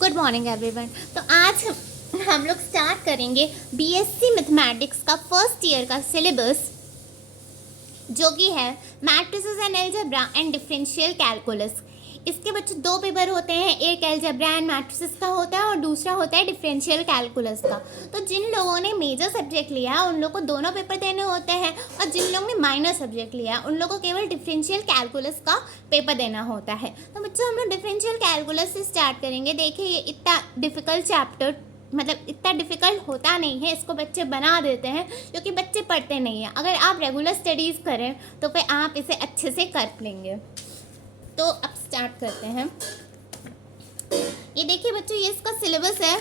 Good morning everyone. तो आज हम लोग स्टार्ट करेंगे बीएससी मैथमेटिक्स का फर्स्ट ईयर का सिलेबस, जो कि है matrices and algebra and differential calculus. इसके बच्चे दो पेपर होते हैं, एक अलजेब्रा एंड मैट्रिसेस का होता है और दूसरा होता है डिफरेंशियल कैलकुलस का। तो जिन लोगों ने मेजर सब्जेक्ट लिया है उन लोगों को दोनों पेपर देने होते हैं, और जिन लोगों ने माइनर सब्जेक्ट लिया है उन लोगों को केवल डिफरेंशियल कैलकुलस का पेपर देना होता है। तो बच्चों हम लोग डिफरेंशियल कैलकुलस से स्टार्ट करेंगे। देखिए ये इतना डिफ़िकल्ट चैप्टर, मतलब इतना डिफ़िकल्ट होता नहीं है, इसको बच्चे बना देते हैं क्योंकि बच्चे पढ़ते नहीं हैं। अगर आप रेगुलर स्टडीज़ करें तो फिर आप इसे अच्छे से कर लेंगे। तो अब स्टार्ट करते हैं। ये देखिए बच्चों, ये इसका सिलेबस है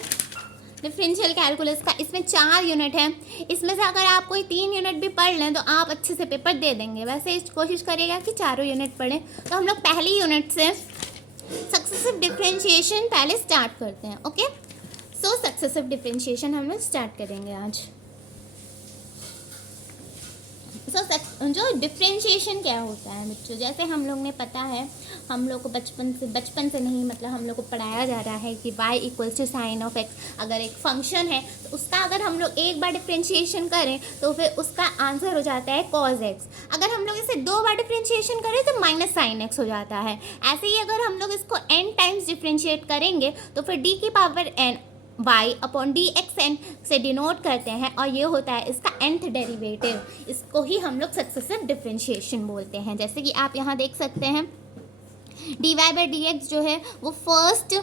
डिफरेंशियल कैलकुलस का। इसमें 4 यूनिट है। इसमें से अगर आप कोई 3 यूनिट भी पढ़ लें तो आप अच्छे से पेपर दे देंगे। वैसे कोशिश करिएगा कि चारों यूनिट पढ़ें। तो हम लोग पहली यूनिट से सक्सेसिव डिफरेंशिएशन पहले स्टार्ट करते हैं। ओके, सो सक्सेसिव डिफरेंशिएशन हम लोग स्टार्ट करेंगे आज। जो डिफरेंशिएशन क्या होता है बच्चों, जैसे हम लोग ने पता है, हम लोग को बचपन से नहीं, मतलब हम लोग को पढ़ाया जा रहा है कि y equal to sine of x। अगर एक फंक्शन है तो उसका अगर हम लोग एक बार डिफरेंशिएशन करें तो फिर उसका आंसर हो जाता है cos x। अगर हम लोग इसे 2 बार डिफरेंशिएशन करें तो माइनस साइन x हो जाता है। ऐसे ही अगर हम लोग इसको n टाइम्स डिफरेंशिएट करेंगे तो फिर d की power n y upon D x n से डिनोट करते हैं, और ये होता है इसका nth डेरिवेटिव। इसको ही हम लोग सक्सेसिव डिफरेंशिएशन बोलते हैं। जैसे कि आप यहाँ देख सकते हैं d y by d x जो है वो first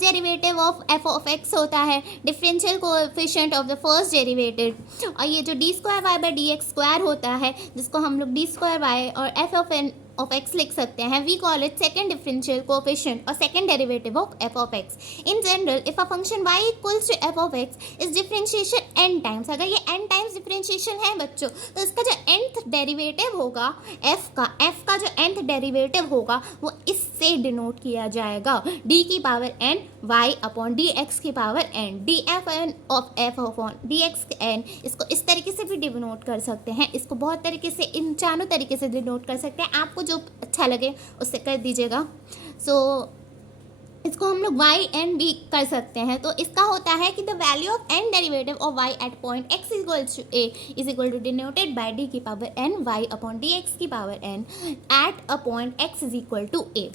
derivative of f of x होता है, differential coefficient of the first derivative. और ये जो d square y by d x square होता है, जिसको हम लोग डी स्क्वायर वाई और f of n of x लिख सकते हैं, we call it second differential coefficient or second derivative of f of x. In general, if a function y equals to f of x is differentiation n times, अगर ये n times differentiation है बच्चों, तो इसका जो nth derivative होगा f का जो nth derivative होगा वो इससे डिनोट किया जाएगा, d की power n y upon D X की power n, D F N of F upon D X n। इसको इस तरीके से भी डिनोट कर सकते हैं, इसको बहुत तरीके से, इन चारों तरीके से डिनोट कर सकते हैं। आपको जो अच्छा लगे उससे कर दीजिएगा। सो इसको हम लोग y n भी कर सकते हैं। तो इसका होता है कि the value of n derivative of y at point x equal to a is equal to denoted by d की power n y upon D X की power n at a point x is equal to a।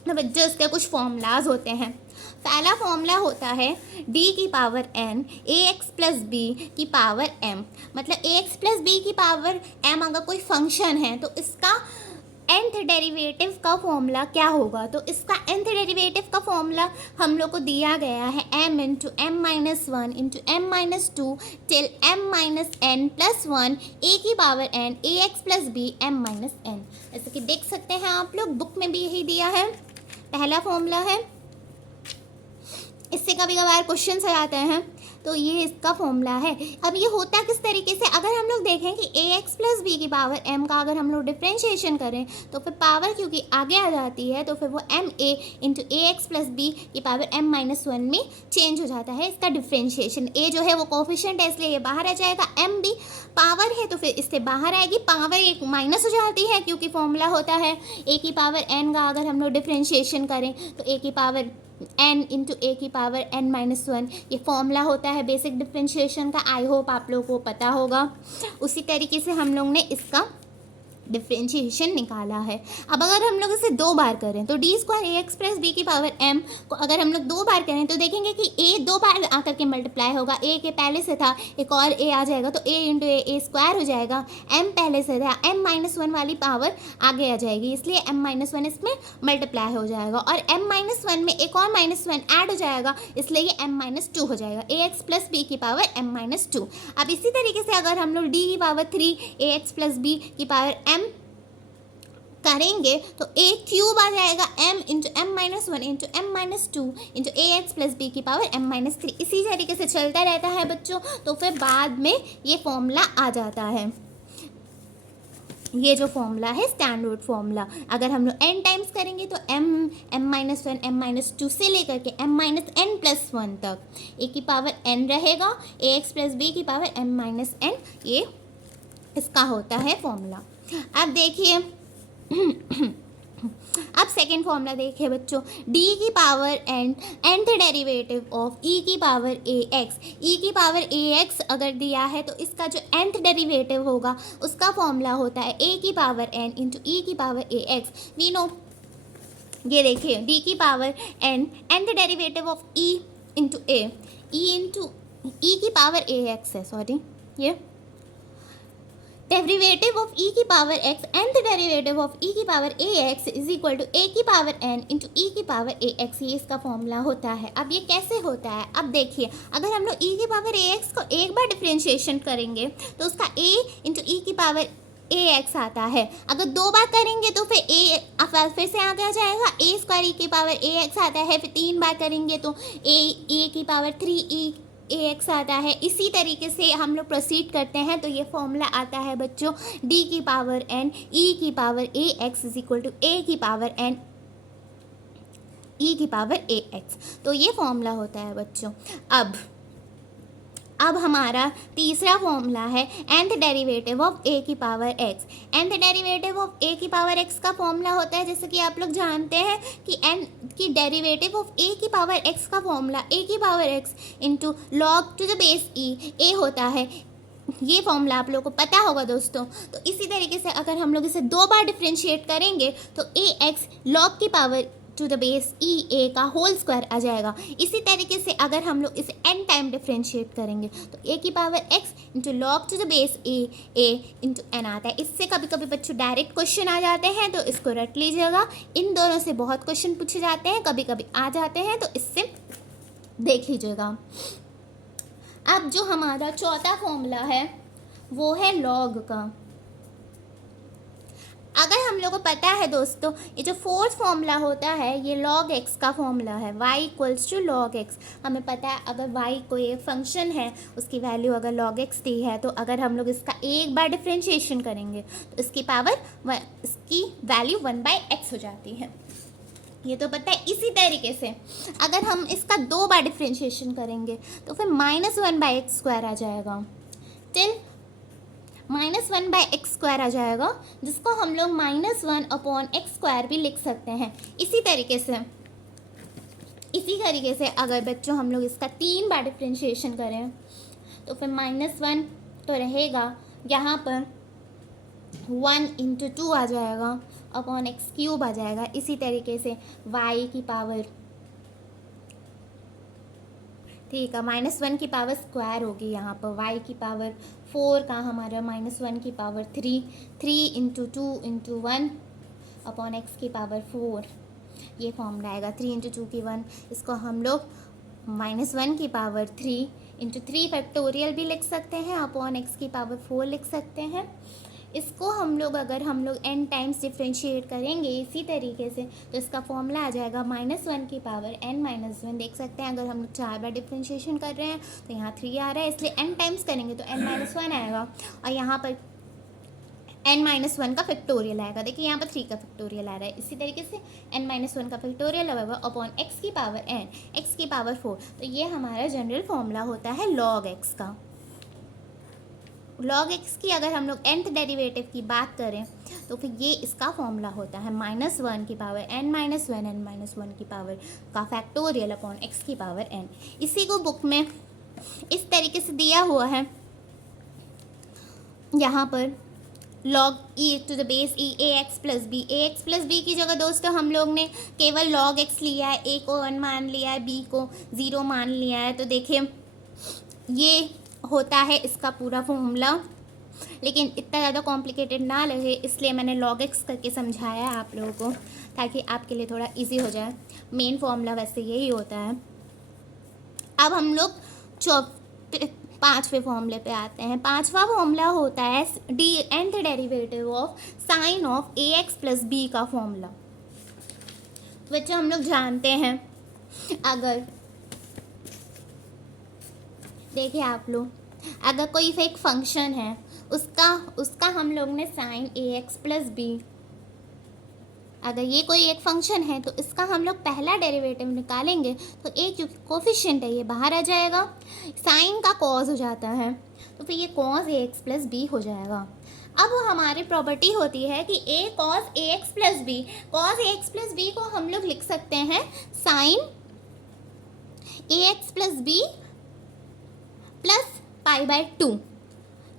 तो बच्चों इसके कुछ formulas होते हैं। पहला formula होता है d की power n ax plus b की पावर m। मतलब ax प्लस b की पावर m अगर कोई फंक्शन है तो इसका nth डेरिवेटिव का फॉर्मूला क्या होगा। तो इसका nth डेरिवेटिव का फॉर्मूला हम लोग को दिया गया है m into m minus 1 into m minus 2 till m minus n plus 1 a की power n ax plus b m minus n। जैसे कि देख सकते हैं आप लोग, बुक में भी यही दिया है, पहला फॉर्मूला है। इससे कभी कभार क्वेश्चन आ जाते हैं, तो ये इसका फॉर्मूला है। अब ये होता किस तरीके से, अगर हम लोग देखें कि ए एक्स प्लस बी की पावर m का अगर हम लोग डिफ्रेंशिएशन करें तो फिर पावर क्योंकि आगे आ जाती है तो फिर वो m a into A x plus B की पावर m माइनस 1 में चेंज हो जाता है इसका डिफ्रेंशिएशन। ए जो है वो कोफिशिएंट है इसलिए ये बाहर आ जाएगा, m भी पावर है तो फिर इससे बाहर आएगी, पावर एक माइनस हो जाती है क्योंकि फॉर्मूला होता है ए की पावर n का अगर हम लोग डिफ्रेंशिएशन करें तो ए की पावर n इंटू ए की पावर n माइनस 1, ये फॉर्मूला होता है बेसिक डिफरेंशिएशन का। आई होप आप लोगों को पता होगा। उसी तरीके से हम लोग ने इसका डिफरेंशिएशन निकाला है। अब अगर हम लोग इसे 2 बार करें तो डी स्क्वायर ए एक्स प्लस बी की पावर m को अगर हम लोग 2 बार करें तो देखेंगे कि a 2 बार आकर के मल्टीप्लाई होगा, a के पहले से था एक और a आ जाएगा तो a इंटू ए स्क्वायर हो जाएगा, m पहले से था m माइनस 1 वाली पावर आगे आ जाएगी इसलिए m माइनस 1 इसमें मल्टीप्लाई हो जाएगा, और m माइनस 1 में एक और माइनस 1 ऐड हो जाएगा इसलिए ये m माइनस 2 हो जाएगा, a एक्स प्लस बी की पावर m माइनस 2। अब इसी तरीके से अगर हम लोग d की power 3 a X plus B की पावर m करेंगे तो a क्यूब आ जाएगा m into M minus 1 into M minus 2 into ए एक्स प्लस बी की पावर m माइनस 3। इसी तरीके से चलता रहता है बच्चों। तो फिर बाद में ये फॉर्मूला आ जाता है, ये जो फॉर्मूला है स्टैंडर्ड फॉर्मूला। अगर हम लोग n टाइम्स करेंगे तो m माइनस 1 m माइनस 2 से लेकर के m माइनस n प्लस 1 तक a की पावर n रहेगा, ए एक्स प्लस बी की पावर m माइनस n, ये इसका होता है फॉर्मूला। अब देखिए अब सेकेंड फॉर्मूला देखिए बच्चों, डी की power N nth derivative of E की पावर ए एक्स। ई की पावर ए एक्स अगर दिया है तो इसका जो nth डेरिवेटिव होगा उसका फॉर्मूला होता है ए की पावर एन इंटू ई की power A X. We know, ये देखिए डी की power N nth derivative of E into A, E into E की पावर ए एक्स है, सॉरी, ये डेरिवेटिव ऑफ ई की power X nth derivative of E की power A X is equal to A की power N into E की power A x, ये इसका formula होता है। अब ये कैसे होता है, अब देखिए अगर हम लोग ई की पावर ए एक्स को एक बार डिफ्रेंशिएशन करेंगे तो उसका ए इंटू ई की पावर ए एक्स आता है। अगर दो बार करेंगे तो फिर से आगे आ जाएगा ए स्क्वायर ई की पावर ए एक्स आता है। फिर तीन बार करेंगे तो ए की पावर 3 ए एक्स आता है। इसी तरीके से हम लोग प्रोसीड करते हैं तो ये फॉर्मूला आता है बच्चों डी की पावर एन ई की power A X is equal to A की पावर एन ई की पावर ए एक्स। तो ये फॉर्मूला होता है बच्चों। अब हमारा तीसरा फॉर्मूला है nth डेरिवेटिव ऑफ ए की power X. nth derivative of A की पावर एक्स का फॉर्मूला होता है, जैसे कि आप लोग जानते हैं कि n की डेरिवेटिव ऑफ ए की पावर एक्स का फॉर्मूला ए की power X into log to the base E A होता है। ये फॉर्मूला आप लोगों को पता होगा दोस्तों। तो इसी तरीके से अगर हम लोग इसे दो बार डिफ्रेंशिएट करेंगे तो ए एक्स लॉग की power to the base E ए का होल स्क्वायर आ जाएगा। इसी तरीके से अगर हम लोग इसे n टाइम डिफ्रेंशिएट करेंगे तो ए की power x into log to the base a into n आता है। इससे कभी कभी बच्चों डायरेक्ट क्वेश्चन आ जाते हैं तो इसको रट लीजिएगा। इन दोनों से बहुत क्वेश्चन पूछे जाते हैं, कभी कभी आ जाते हैं, तो इससे देख लीजिएगा। अब जो हमारा चौथा फॉर्मूला है वो है लॉग का। अगर हम लोग को पता है दोस्तों, ये जो फोर्थ फॉर्मूला होता है ये लॉग एक्स का फॉर्मूला है, y equals to log x. हमें पता है अगर y कोई एक फंक्शन है उसकी वैल्यू अगर लॉग एक्स दी है तो अगर हम लोग इसका एक बार डिफ्रेंशिएशन करेंगे तो इसकी वैल्यू 1/x हो जाती है। ये तो पता है। इसी तरीके से अगर हम इसका दो बार डिफ्रेंशिएशन करेंगे तो फिर -1/x² आ जाएगा, टिल -1/x² आ जाएगा, जिसको हम लोग -1/x² भी लिख सकते हैं। इसी तरीके से अगर बच्चों हम लोग इसका 3 बार डिफ्रेंशिएशन करें तो फिर -1 तो रहेगा, यहाँ पर 1 × 2 आ जाएगा x³ आ जाएगा। इसी तरीके से y की पावर, ठीक है, -1 की पावर स्क्वायर होगी यहाँ पर, y की पावर 4 का हमारा -1 की पावर 3 × 2 × 1 x की पावर 4, ये फॉर्म आएगा। 3 × 2 की 1, इसको हम लोग -1 की पावर 3 × 3 फैक्टोरियल भी लिख सकते हैं, x की पावर 4 लिख सकते हैं। इसको हम लोग अगर हम लोग n टाइम्स डिफ्रेंशिएट करेंगे इसी तरीके से तो इसका फॉर्मूला आ जाएगा -1 की पावर n-1। देख सकते हैं अगर हम लोग 4 बार डिफ्रेंशिएशन कर रहे हैं तो यहाँ 3 आ रहा है, इसलिए n टाइम्स करेंगे तो n-1 आएगा और यहाँ पर n-1 का फैक्टोरियल आएगा। देखिए यहाँ पर 3 का फैक्टोरियल आ रहा है। इसी तरीके से n-1 का फैक्टोरियल आएगा x की पावर n, x की पावर 4। तो ये हमारा जनरल फॉर्मूला होता है log x का। log x की अगर हम लोग nth डेरिवेटिव की बात करें तो फिर ये इसका फॉर्मूला होता है -1 की पावर n-1 की पावर का फैक्टोरियल x की पावर n। इसी को बुक में इस तरीके से दिया हुआ है, यहाँ पर log e to the base e ax plus b की जगह दोस्तों हम लोग ने केवल log x लिया है, a को 1 मान लिया है, b को 0 मान लिया है। तो देखिए ये होता है इसका पूरा फॉर्मूला, लेकिन इतना ज़्यादा कॉम्प्लिकेटेड ना लगे इसलिए मैंने log x करके समझाया आप लोगों को ताकि आपके लिए थोड़ा इजी हो जाए। मेन फॉर्मूला वैसे यही होता है। अब हम लोग 5वें फॉर्मूले पे आते हैं। 5वां फॉर्मूला होता है nth derivative of sine of ax plus b का फॉर्मूला। बच्चों हम लोग जानते हैं, अगर देखिए आप लोग, अगर कोई एक फंक्शन है उसका हम लोग ने साइन ax प्लस b, अगर ये कोई एक फंक्शन है तो इसका हम लोग पहला डेरिवेटिव निकालेंगे तो एक जो कोफिशिएंट है ये बाहर आ जाएगा, साइन का कॉज हो जाता है तो फिर ये कॉज ax प्लस b हो जाएगा। अब हमारी प्रॉपर्टी होती है कि a cos ax plus b, cos ax plus b को हम लोग लिख सकते हैं sine ax plus B plus pi by 2,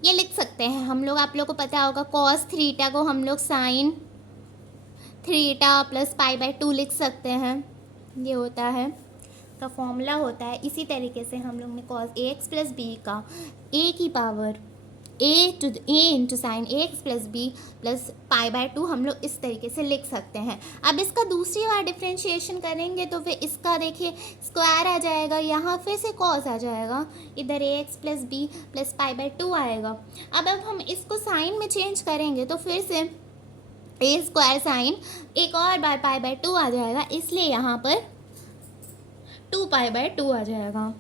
ये लिख सकते हैं हम लोग। आप लोग को पता होगा cos थीटा को हम लोग sine theta plus pi by 2 लिख सकते हैं, ये होता है का फॉर्मूला होता है। इसी तरीके से हम लोग ने cos ax प्लस बी का a की power a into sine A x plus B plus pi by 2 हम लोग इस तरीके से लिख सकते हैं। अब इसका दूसरी बार डिफ्रेंशिएशन करेंगे तो फिर इसका देखिए स्क्वायर आ जाएगा, यहाँ फिर से कॉस आ जाएगा, इधर A x plus B plus pi by 2 आएगा। अब हम इसको साइन में चेंज करेंगे तो फिर से ए स्क्वायर साइन एक और बार पाई बाय 2 आ जाएगा, इसलिए यहाँ पर 2 पाई बाय 2 आ जाएगा।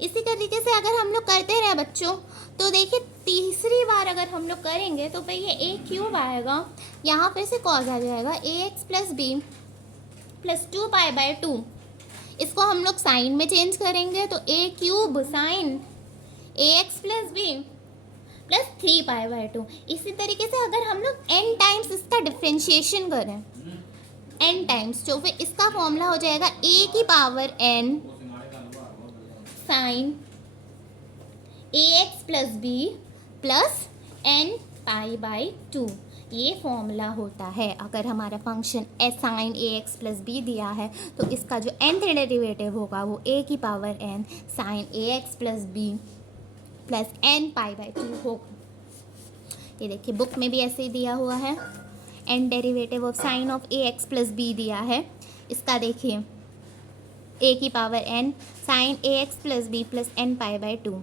इसी तरीके से अगर हम लोग करते रहे बच्चों तो देखिए तीसरी बार अगर हम लोग करेंगे तो भाई ये ए क्यूब आएगा, यहाँ फिर से कॉस आ जाएगा ए x plus B plus 2 pi by 2। इसको हम लोग साइन में चेंज करेंगे तो A cube sine A x plus B plus 3 pi by 2। इसी तरीके से अगर हम लोग n टाइम्स इसका डिफ्रेंशिएशन करें n टाइम्स, तो फिर इसका फॉर्मूला हो जाएगा a की power n sine A x plus B plus n pi by 2। ये फॉर्मूला होता है। अगर हमारा फंक्शन साइन ए एक्स प्लस बी दिया है तो इसका जो nth डेरिवेटिव होगा वो a की power n sine A x plus B plus n pi by 2 होगा। ये देखिए बुक में भी ऐसे ही दिया हुआ है, n derivative of sine of a x plus b दिया है। इसका देखिए a की power n sine A x plus B plus n pi by 2।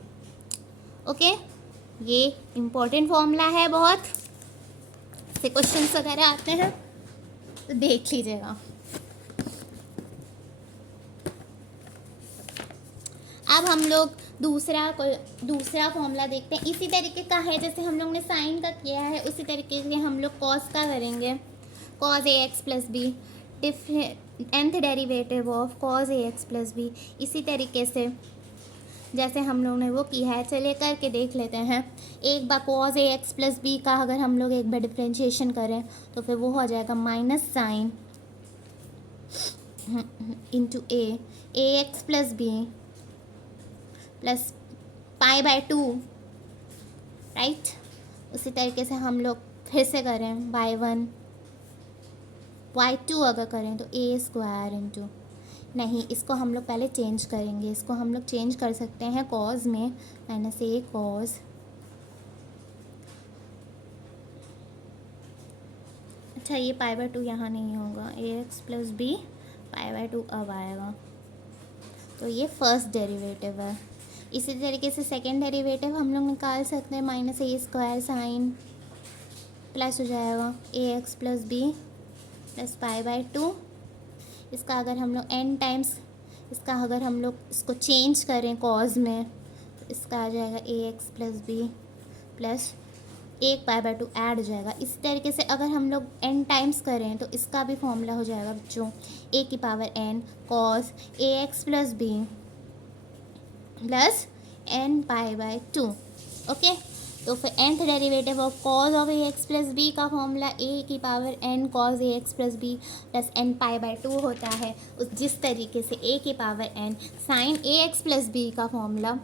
Okay, ये इम्पोर्टेंट फॉर्मूला है बहुत से क्वेश्चन वगैरह आते हैं तो देख लीजिएगा। अब हम लोग दूसरा फॉर्मूला देखते हैं। इसी तरीके का है जैसे हम लोग ने साइन का किया है, उसी तरीके से हम लोग कॉस का करेंगे। Cos a x plus b nth derivative of cos a x plus b. इसी तरीके से जैसे हम लोग ने वो किया है, चलिए करके देख लेते हैं। एक बार cos a x plus b का अगर हम लोग एक बार डिफ्रेंशिएशन करें तो फिर वो हो जाएगा minus sine into A x plus B plus pi by 2, right. उसी तरीके से हम लोग फिर से करें y1 y2 अगर करें तो ए स्क्वायर इंटू, नहीं इसको हम लोग पहले चेंज करेंगे, इसको हम लोग चेंज कर सकते हैं कॉज में, माइनस ए कॉज अच्छा ये पाई बाय 2 यहाँ नहीं होगा, A x plus B pi by 2 अब आएगा, तो ये फर्स्ट डेरिवेटिव है। इसी तरीके से सेकेंड डेरिवेटिव हम लोग निकाल सकते हैं, minus a square sine plus हो जाएगा ए x plus B plus pi by 2। इसका अगर हम लोग n टाइम्स इसका अगर हम लोग इसको चेंज करें कॉज में तो इसका आ जाएगा ए x plus B plus 1 pi by 2 add हो जाएगा। इसी तरीके से अगर हम लोग n टाइम्स करें तो इसका भी फॉर्मूला हो जाएगा बच्चों a की power n cos a x plus B plus n pi by 2। Okay, तो फिर nth derivative of cos of a x plus b का फॉर्मूला a की power n cos a x plus B plus n pi by 2 होता है। उस जिस तरीके से a की पावर n साइन ए एक्स प्लस बी का फॉर्मूला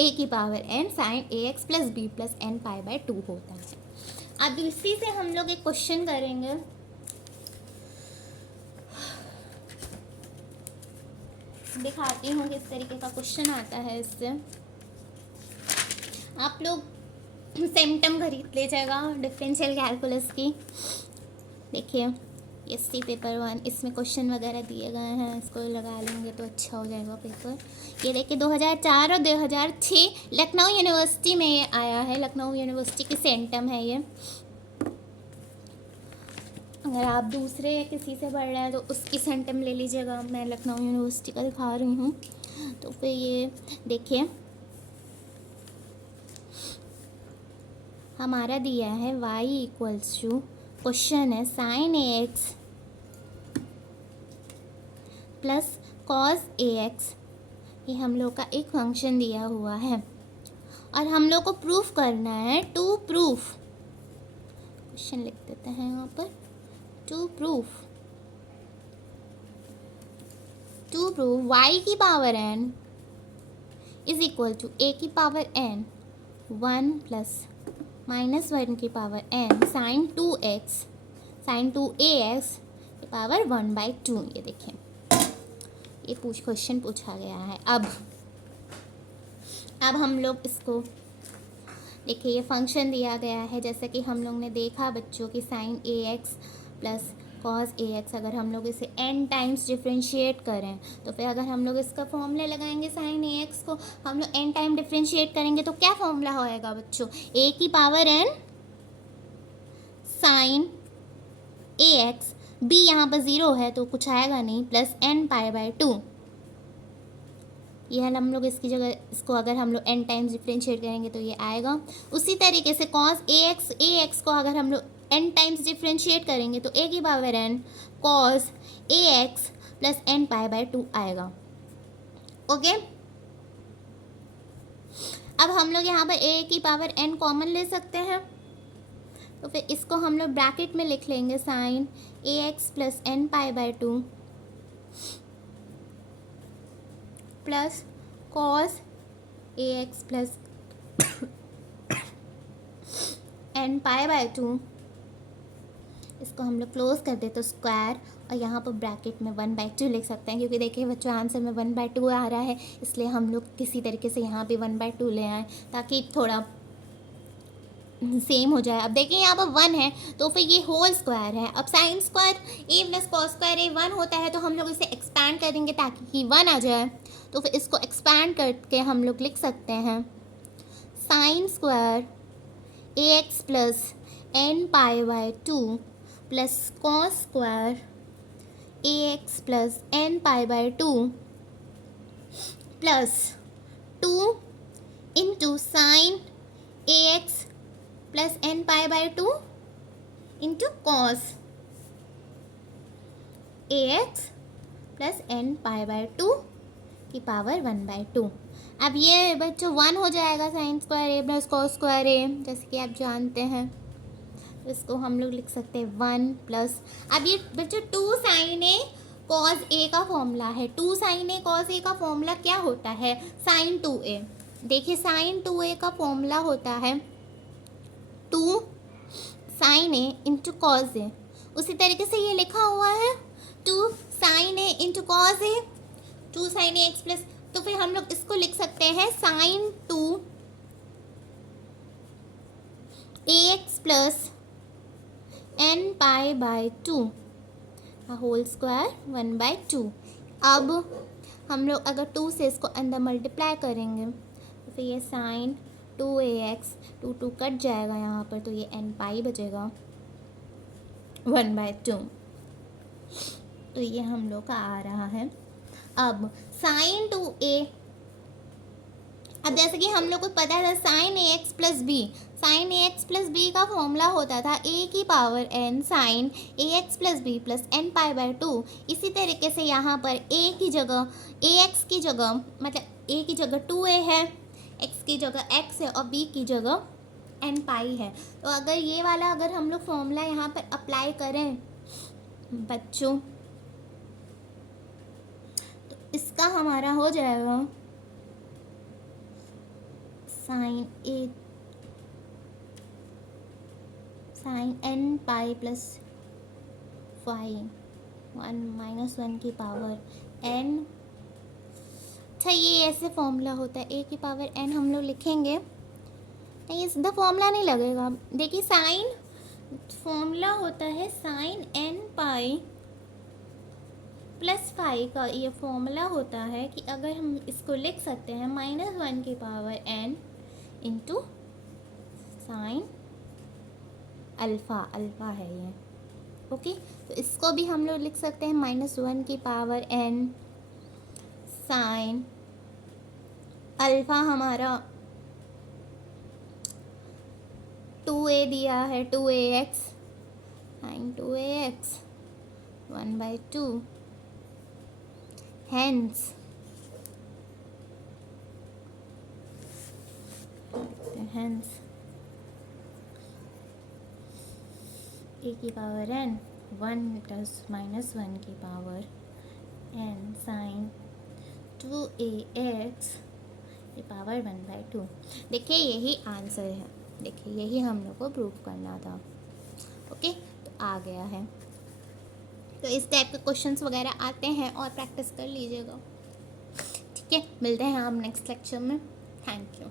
a की power n sine A x plus B plus n pi by 2 होता है। अब इसी से हम लोग एक क्वेश्चन करेंगे। दिखाती हूँ किस तरीके का क्वेश्चन आता है। इससे आप लोग सिम्टम खरीद लीजिएगा डिफरेंशियल कैलकुलस की। देखिए ये सी पेपर 1, इसमें क्वेश्चन वगैरह दिए गए हैं, इसको लगा लेंगे तो अच्छा हो जाएगा पेपर। ये देखिए 2004 और 2006 लखनऊ यूनिवर्सिटी में ये आया है, लखनऊ यूनिवर्सिटी की सेंटम है ये। अगर आप दूसरे किसी से पढ़ रहे हैं तो उसकी सेंटम ले लीजिएगा, मैं लखनऊ यूनिवर्सिटी का दिखा रही हूँ। तो फिर ये देखिए हमारा दिया है y इक्वल्स टू, क्वेश्चन है sign A x plus cos a x, ये हम लोग का एक फंक्शन दिया हुआ है और हम लोग को प्रूफ करना है, टू प्रूफ, क्वेश्चन लिख देते हैं यहाँ पर, टू प्रूफ y की power n is equal to a की पावर n 1 प्लस माइनस 1 की power n sign 2x sign 2ax की पावर 1/2। ये देखें, ये क्वेश्चन पूछा गया है। अब हम लोग इसको देखिए, ये फंक्शन दिया गया है जैसे कि हम लोग ने देखा बच्चों की sine ax plus cos ax, अगर हम लोग इसे n टाइम्स डिफ्रेंशिएट करें तो फिर अगर हम लोग इसका फॉर्मूला लगाएंगे साइन ax को हम लोग n टाइम डिफ्रेंशिएट करेंगे तो क्या फॉर्मूला होएगा बच्चों, a की power n sine ax, b यहाँ पर 0 है तो कुछ आएगा नहीं, प्लस n π/2। यह हम लोग इसकी जगह इसको अगर हम लोग n टाइम्स डिफ्रेंशिएट करेंगे तो ये आएगा। उसी तरीके से कॉस ax को अगर हम लोग n टाइम्स डिफ्रेंशिएट करेंगे तो a की power n cos ax plus n π/2 आएगा। ओके, अब हम लोग यहाँ पर a की पावर n कॉमन ले सकते हैं तो फिर इसको हम लोग ब्रैकेट में लिख लेंगे, sine ax plus n π/2 plus cos ax plus n π/2, इसको हम लोग क्लोज कर दे तो स्क्वायर, और यहाँ पर ब्रैकेट में 1/2 लिख सकते हैं क्योंकि देखिए बच्चों आंसर में 1/2 आ रहा है, इसलिए हम लोग किसी तरीके से यहाँ पे 1/2 ले आए ताकि थोड़ा सेम हो जाए। अब देखिए यहाँ पर 1 है तो फिर ये होल स्क्वायर है। अब sine square a plus cos square a 1 होता है तो हम लोग इसे एक्सपैंड करेंगे ताकि 1 आ जाए, तो फिर इसको एक्सपैंड करके हम लोग लिख सकते हैं sine square ax plus n π/2 plus cos square ax plus n π/2 plus 2 into sine ax plus n π/2 into cos ax plus n π/2 की पावर 1/2। अब ये बच्चों 1 हो जाएगा sine square a plus cos square a, जैसे कि आप जानते हैं, तो इसको हम लोग लिख सकते हैं 1 प्लस, अब ये बच्चों 2 साइन a कॉस a का फॉर्मूला है। 2 साइन a कॉस a का फॉर्मूला क्या होता है, साइन 2a। देखिए साइन 2a का फॉर्मूला होता है 2 sine a into cos a, उसी तरीके से ये लिखा हुआ है 2 sine a into cos a, 2 sine a x plus, तो फिर हम लोग इसको लिख सकते हैं sine 2 ax plus n π/2 whole square 1/2। अब हम लोग अगर 2 से इसको अंदर मल्टीप्लाई करेंगे तो फिर ये साइन 2ax 2 कट जाएगा यहाँ पर, तो ये n π बचेगा 1/2, तो ये हम लोग का आ रहा है। अब साइन 2a, अब जैसे कि हम लोग को पता था sine ax plus b, sine ax plus b का फॉर्मूला होता था a की power n sine ax plus B plus n π/2। इसी तरीके से यहाँ पर a की जगह ax की जगह मतलब a की जगह 2a है, x की जगह x है और b की जगह n π है। तो अगर ये वाला अगर हम लोग फॉर्मूला यहाँ पर अप्लाई करें बच्चों तो इसका हमारा हो जाएगा साइन n π प्लस 1 की पावर n। अच्छा ये ऐसे फॉर्मूला होता है, a की पावर n हम लोग लिखेंगे नहीं, सीधा फॉर्मूला नहीं लगेगा। देखिए साइन फॉर्मूला होता है साइन n π प्लस 5 का ये फॉर्मूला होता है कि अगर हम इसको लिख सकते हैं -1 की power n into sine alpha है ये। ओके, तो इसको भी हम लोग लिख सकते हैं -1 की पावर n साइन अल्फ़ा हमारा 2a दिया है 2ax sign 2ax 1/2, hence hence A की पावर n 1 प्लस माइनस 1 की पावर n साइन 2ax की पावर 1/2। देखिए यही आंसर है, देखिए यही हम लोग को प्रूव करना था। ओके, तो आ गया है। तो इस टाइप के क्वेश्चंस वगैरह आते हैं और प्रैक्टिस कर लीजिएगा। ठीक है, मिलते हैं हम नेक्स्ट लेक्चर में। Thank you.